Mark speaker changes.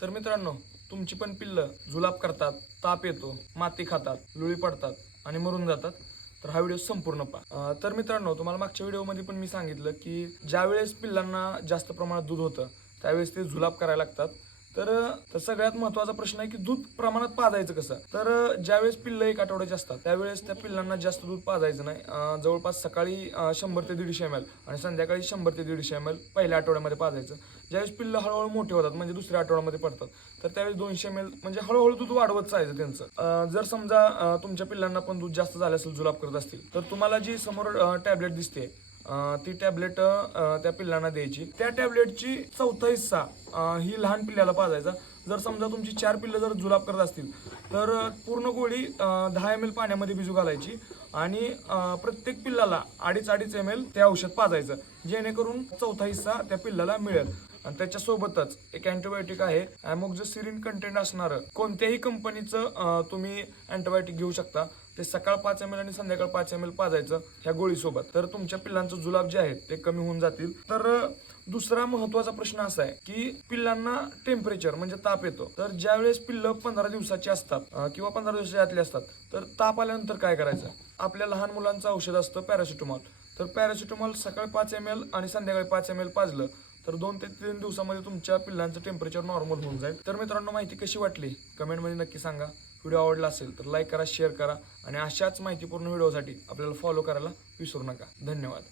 Speaker 1: तर मित्रांनो तुमची पण पिल्लं जुलाब करतात ताप येतो माती खातात लुळी पडतात आणि मरून जातात. तर हा व्हिडिओ संपूर्ण पहा. तर मित्रांनो तुम्हाला मागच्या व्हिडिओमध्ये पण मी सांगितलं की ज्यावेळेस पिल्लांना जास्त प्रमाणात दूध होतं त्यावेळेस ते जुलाब करायला लागतात. तर सगळ्यात महत्त्वाचा प्रश्न आहे की दूध प्रमाणात पाजायचं कसं? तर ज्यावेळेस पिल्लं एक आठवड्याचे असतात त्यावेळेस त्या पिल्लांना जास्त दूध पाजायचं नाही. जवळपास सकाळी शंभर ते दीडशे एम एल आणि संध्याकाळी शंभर ते दीडशे एम एल पहिल्या आठवड्यामध्ये पाजायचं. ज्यावेळेस पिल्लं हळूहळू मोठे होतात म्हणजे दुसऱ्या आठवड्यामध्ये पडतात तर त्यावेळेस दोनशे एम एल म्हणजे हळूहळू दूध वाढवत जायचं त्यांचं. जर समजा तुमच्या पिल्लांना पण दूध जास्त झालं असेल जुलाब करत असतील तर तुम्हाला जी समोर टॅबलेट दिसते ती टॅबलेट त्या पिल्लांना द्यायची. त्या टॅबलेटची चौथा हिस्सा ही लहान पिल्ल्याला पाजायचा. जर समजा तुमची चार पिल्लं जर जुलाब करत असतील तर पूर्ण गोळी दहा एम एल पाण्यामध्ये भिजू घालायची आणि प्रत्येक पिल्लाला अडीच अडीच एम एल ते औषध पाजायचं जेणेकरून चौथा हिस्सा त्या पिल्लाला मिळेल. आणि त्याच्यासोबतच एक अँटीबायोटिक आहे अॅमोक्झोसिरिन कंटेंट असणारं. कोणत्याही कंपनीचं तुम्ही अँटीबायोटिक घेऊ शकता. ते सकाळ पाच एम एल आणि संध्याकाळ पाच एम एल पाजायचं ह्या गोळीसोबत. तर तुमच्या पिल्लांचं जुलाब जे आहेत ते कमी होऊन जातील. तर दुसरा महत्त्वाचा प्रश्न असा आहे की पिल्लांना टेम्परेचर म्हणजे ताप येतो. तर ज्यावेळेस पिल्लं पंधरा दिवसाची असतात किंवा पंधरा दिवसाच्या आतली असतात तर ताप आल्यानंतर काय करायचं? आपल्या लहान मुलांचं औषध असतं पॅरासिटामॉल तर पॅरासिटामॉल सकाळी पाच एम एल आणि संध्याकाळी पाच एम एल पाजलं तर दोन ते तीन दिवसामध्ये तुमच्या पिल्लांचं टेम्परेचर नॉर्मल होऊन जाईल. तर मित्रांनो माहिती कशी वाटली? कमेंटमध्ये नक्की सांगा. व्हिडिओ आवडला असेल तर लाईक करा शेअर करा आणि अशाच माहितीपूर्ण व्हिडिओसाठी आपल्याला फॉलो करायला विसरू नका. धन्यवाद.